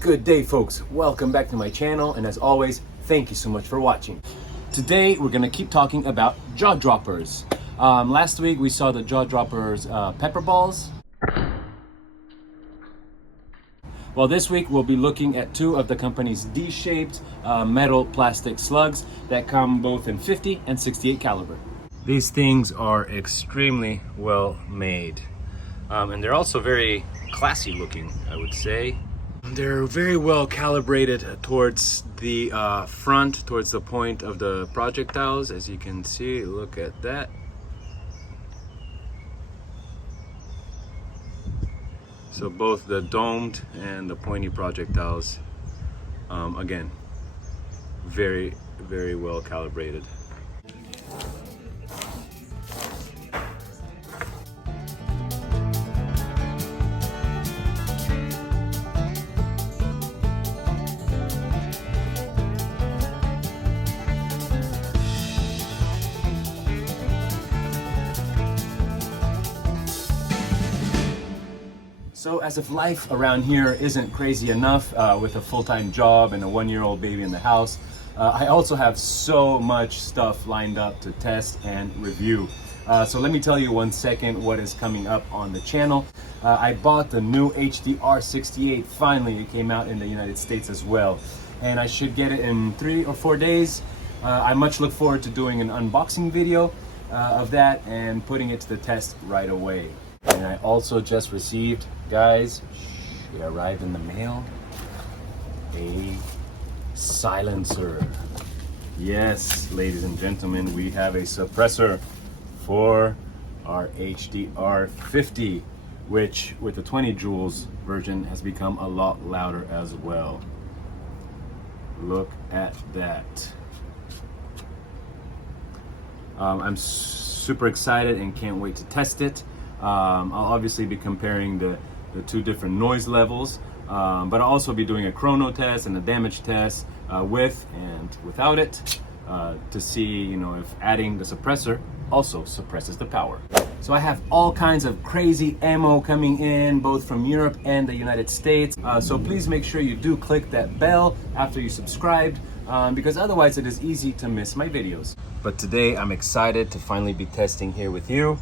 Good day, folks. Welcome back to my channel, and as always, thank you so much for watching. Today we're gonna keep talking about jaw droppers. Last week we saw the jaw droppers pepper balls. Well, this week we'll be looking at two of the company's D-shaped metal plastic slugs that come both in 50 and 68 caliber. These things are extremely well made, and they're also very classy looking, I would say. They're very well calibrated towards the front, towards the point of the projectiles. As you can see, look at that. So both the domed and the pointy projectiles, again, very, very well calibrated. So as if life around here isn't crazy enough with a full-time job and a one-year-old baby in the house, I also have so much stuff lined up to test and review. So let me tell you 1 second what is coming up on the channel. I bought the new HDR 68. Finally, it came out in the United States as well. And I should get it in 3 or 4 days. I much look forward to doing an unboxing video of that and putting it to the test right away. And I also just received, guys, it arrived in the mail, a silencer. Yes, ladies and gentlemen, we have a suppressor for our HDR 50, which with the 20 joules version has become a lot louder as well. Look at that. I'm super excited and can't wait to test it. I'll obviously be comparing the two different noise levels, but I'll also be doing a chrono test and a damage test with and without it to see, you know, if adding the suppressor also suppresses the power. So I have all kinds of crazy ammo coming in, both from Europe and the United States. So please make sure you do click that bell after you subscribed, because otherwise it is easy to miss my videos. But today I'm excited to finally be testing here with you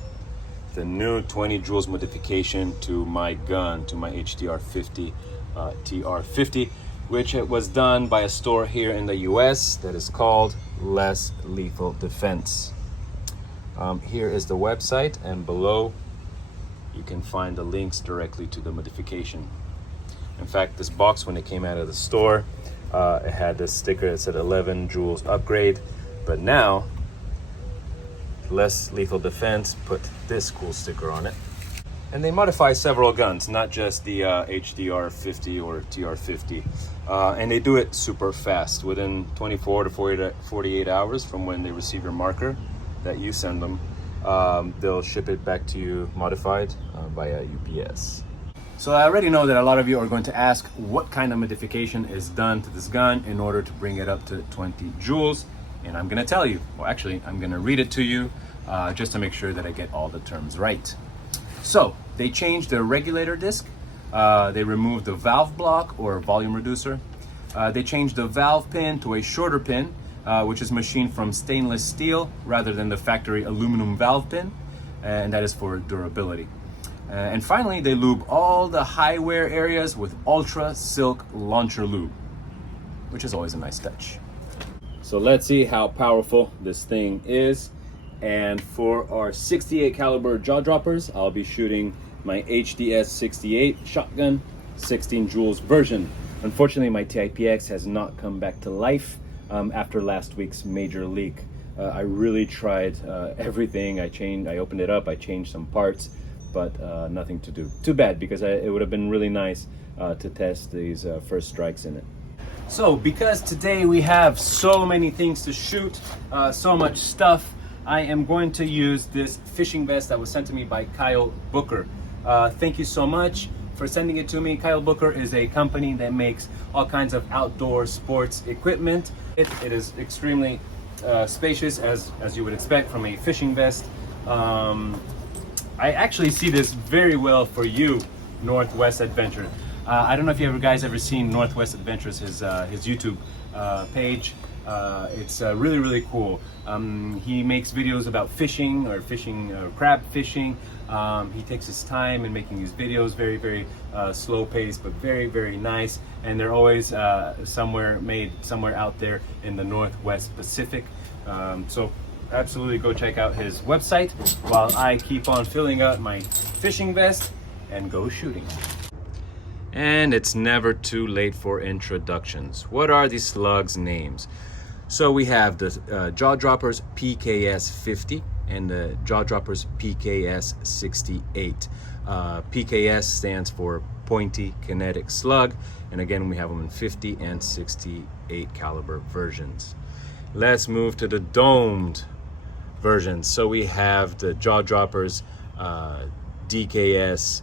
the new 20 joules modification to my gun, to my HDR 50 TR50, which it was done by a store here in the US that is called Less Lethal Defense. Here is the website, and below you can find the links directly to the modification. In fact, this box, when it came out of the store, it had this sticker that said 11 joules upgrade, but now Less Lethal Defense put this cool sticker on it. And they modify several guns, not just the HDR 50 or TR50. And they do it super fast. Within 24 to 48 hours from when they receive your marker that you send them, they'll ship it back to you modified via UPS. So I already know that a lot of you are going to ask what kind of modification is done to this gun in order to bring it up to 20 joules. And I'm gonna tell you, well actually I'm gonna read it to you just to make sure that I get all the terms right. So they changed the regulator disc, they removed the valve block or volume reducer, they changed the valve pin to a shorter pin, which is machined from stainless steel rather than the factory aluminum valve pin, and that is for durability. And finally, they lube all the high wear areas with ultra silk launcher lube, which is always a nice touch. So let's see how powerful this thing is. And for our 68 caliber jaw droppers, I'll be shooting my HDS 68 shotgun 16 joules version. Unfortunately, my Tipx has not come back to life after last week's major leak. I really tried everything. I opened it up, I changed some parts, but nothing to do. Too bad, because it would have been really nice to test these first strikes in it. So because today we have so many things to shoot, so much stuff, I am going to use this fishing vest that was sent to me by kylebooker. Thank you so much for sending it to me. Kylebooker is a company that makes all kinds of outdoor sports equipment. It is extremely spacious, as you would expect from a fishing vest. I actually see this very well for you, Northwest Adventure. I don't know if you guys ever seen Northwest Adventures, his YouTube page. It's really, really cool. He makes videos about fishing or crab fishing. He takes his time in making these videos, very, very slow paced, but very, very nice. And they're always made somewhere out there in the Northwest Pacific. So absolutely go check out his website while I keep on filling out my fishing vest and go shooting. And it's never too late for introductions. What are these slugs names? So we have the Jaw Droppers PKS 50 and the Jaw Droppers PKS 68. PKS stands for Pointy Kinetic Slug, and again we have them in 50 and 68 caliber versions. Let's move to the domed versions. So we have the Jaw Droppers DKS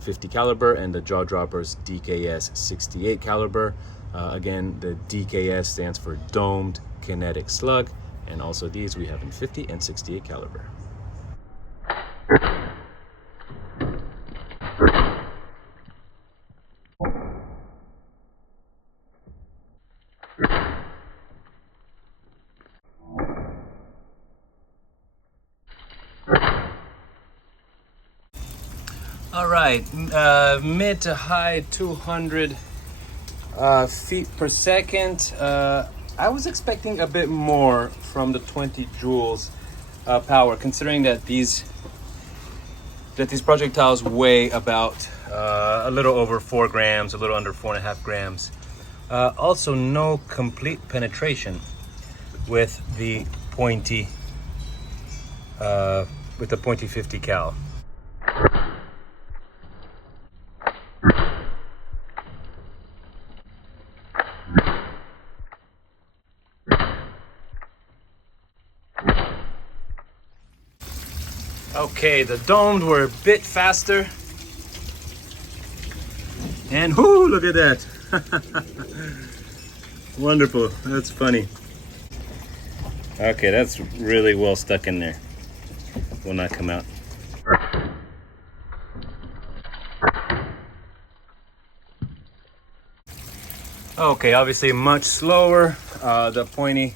50 caliber and the Jaw Droppers DKS 68 caliber. Again, the DKS stands for Domed Kinetic Slug, and also these we have in 50 and 68 caliber. All right, mid to high 200 feet per second. I was expecting a bit more from the 20 joules power, considering that these projectiles weigh about a little over 4 grams, a little under 4.5 grams. Also, no complete penetration with the pointy 50 cal. Okay, the domed were a bit faster. And whoo, look at that. Wonderful, that's funny. Okay, that's really well stuck in there. Will not come out. Okay, obviously much slower. The pointy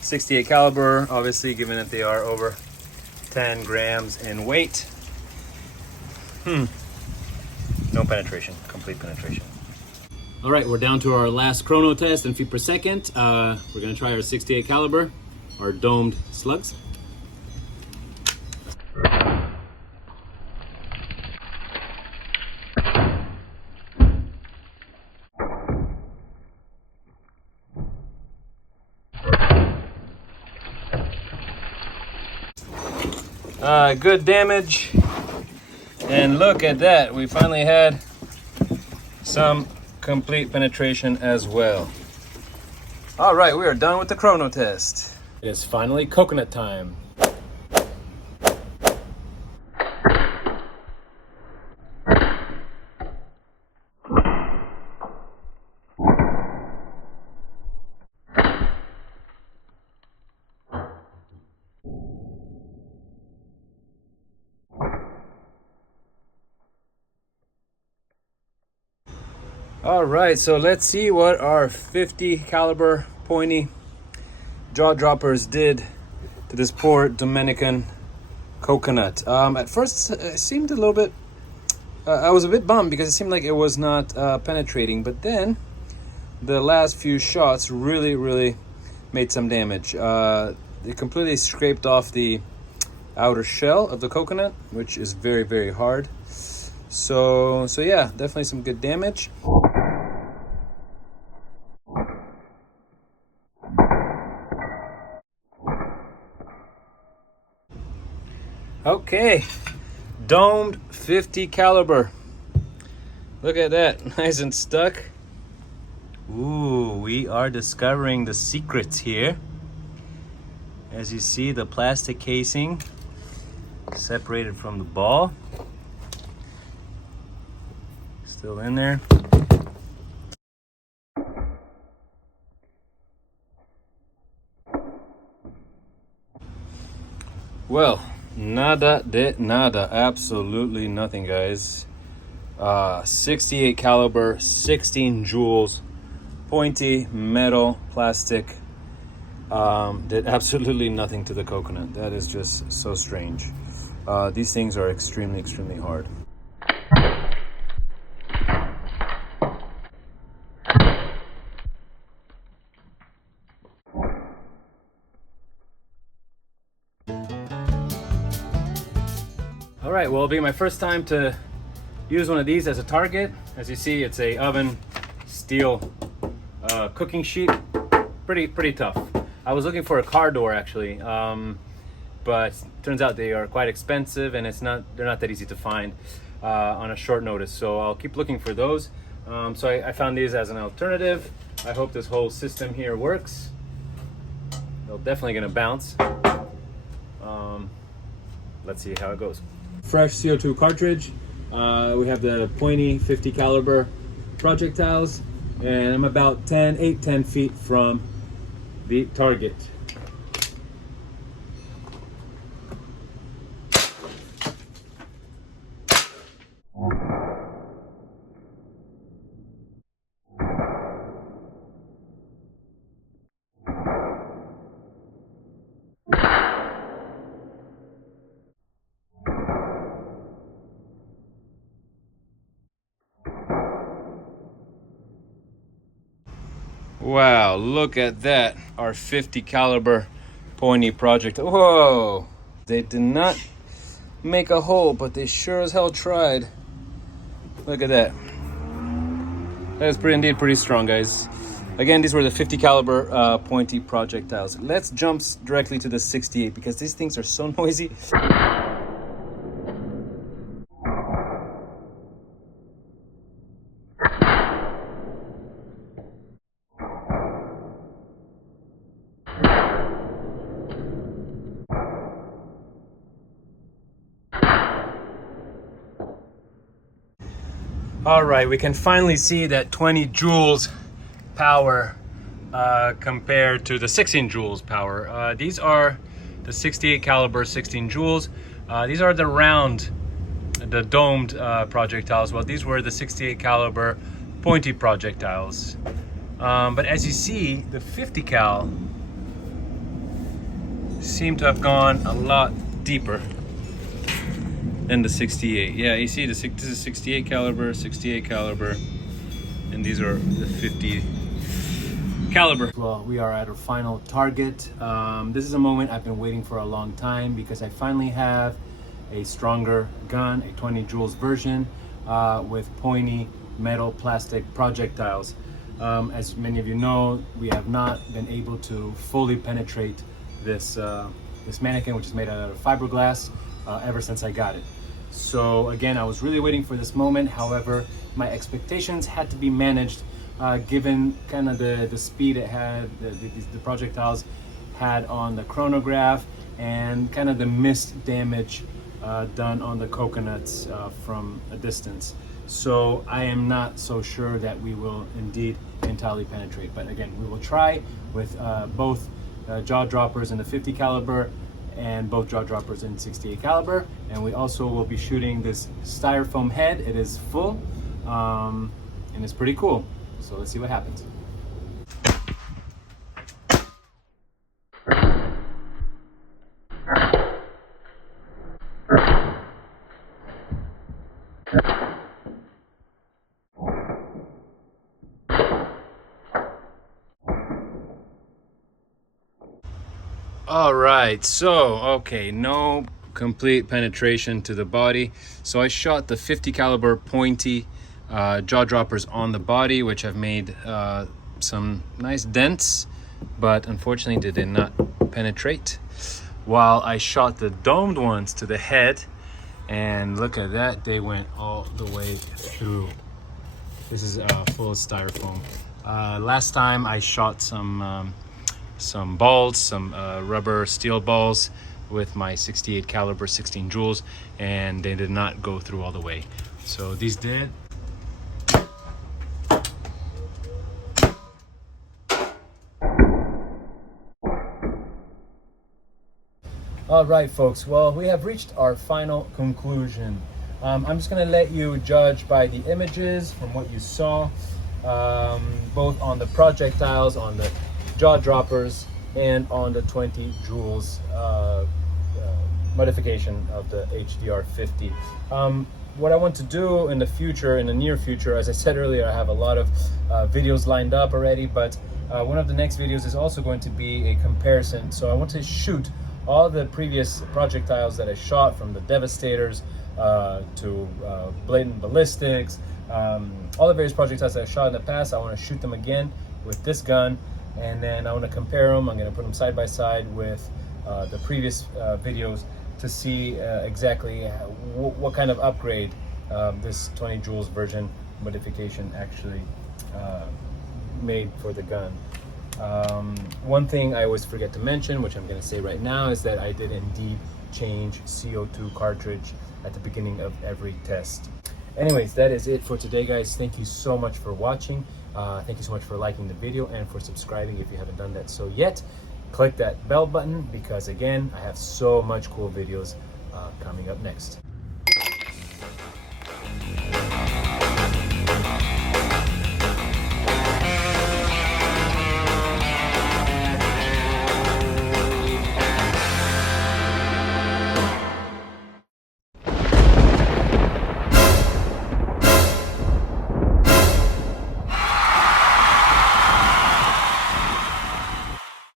68 caliber, obviously, given that they are over 10 grams in weight. No penetration, complete penetration. All right, we're down to our last chrono test in feet per second. We're gonna try our 68 caliber, our domed slugs. Good damage, and look at that, we finally had some complete penetration as well. All right, we are done with the chrono test. It is finally coconut time. All right, so let's see what our 50 caliber pointy jaw droppers did to this poor Dominican coconut. At first it seemed a little bit, I was a bit bummed because it seemed like it was not penetrating, but then the last few shots really made some damage. It completely scraped off the outer shell of the coconut, which is very hard. So yeah, definitely some good damage. Okay, domed 50 caliber. Look at that, nice and stuck. Ooh, we are discovering the secrets here. As you see, the plastic casing separated from the ball. Still in there. Well, nada de nada, absolutely nothing, guys. 68 caliber, 16 joules, pointy metal plastic. Did absolutely nothing to the coconut. That is just so strange. These things are extremely hard. All right, well, it'll be my first time to use one of these as a target. As you see, it's a oven steel cooking sheet. Pretty tough. I was looking for a car door actually, but turns out they are quite expensive, and they're not that easy to find on a short notice. So I'll keep looking for those. So I found these as an alternative. I hope this whole system here works. They're definitely gonna bounce. Let's see how it goes. Fresh CO2 cartridge. We have the pointy 50 caliber projectiles, and I'm about 10 feet from the target. Wow, look at that. Our 50 caliber pointy project. Whoa! They did not make a hole, but they sure as hell tried. Look at that. That is indeed pretty strong, guys. Again, these were the 50 caliber pointy projectiles. Let's jump directly to the 68 because these things are so noisy. All right, we can finally see that 20 joules power compared to the 16 joules power. These are the 68 caliber 16 joules. These are the domed projectiles. Well, these were the 68 caliber pointy projectiles. But as you see, the 50 cal seem to have gone a lot deeper than the 68. Yeah, you see, this is 68 caliber, and these are the 50 caliber. Well, we are at our final target. This is a moment I've been waiting for a long time because I finally have a stronger gun, a 20 joules version with pointy metal plastic projectiles. As many of you know, we have not been able to fully penetrate this mannequin, which is made out of fiberglass, ever since I got it. So again, I was really waiting for this moment. However, my expectations had to be managed given kind of the speed it had, the projectiles had on the chronograph, and kind of the mist damage done on the coconuts from a distance. So I am not so sure that we will indeed entirely penetrate. But again, we will try with both jaw droppers in the 50 caliber and both jaw droppers in 68 caliber, and we also will be shooting this styrofoam head. It is full, and it's pretty cool. So let's see what happens. All right, so okay, no complete penetration to the body. So I shot the 50 caliber pointy jaw droppers on the body, which have made some nice dents, but unfortunately they did not penetrate. While I shot the domed ones to the head, and look at that, they went all the way through. This is full of styrofoam. Last time I shot some balls, some rubber steel balls with my 68 caliber 16 joules, and they did not go through all the way. So these did. All right, folks. Well, we have reached our final conclusion. I'm just gonna let you judge by the images from what you saw, both on the projectiles, on the jaw droppers, and on the 20 joules modification of the HDR 50. What I want to do in the future, in the near future, as I said earlier, I have a lot of videos lined up already, but one of the next videos is also going to be a comparison. So I want to shoot all the previous projectiles that I shot, from the Devastators to blatant ballistics, all the various projectiles that I shot in the past. I want to shoot them again with this gun, and then I want to compare them. I'm going to put them side by side with the previous videos to see exactly what kind of upgrade this 20 joules version modification actually made for the gun. One thing I always forget to mention, which I'm going to say right now, is that I did indeed change CO2 cartridge at the beginning of every test. Anyways, that is it for today, guys. Thank you so much for watching. Thank you so much for liking the video and for subscribing if you haven't done that so yet. Click that bell button, because again, I have so much cool videos coming up next.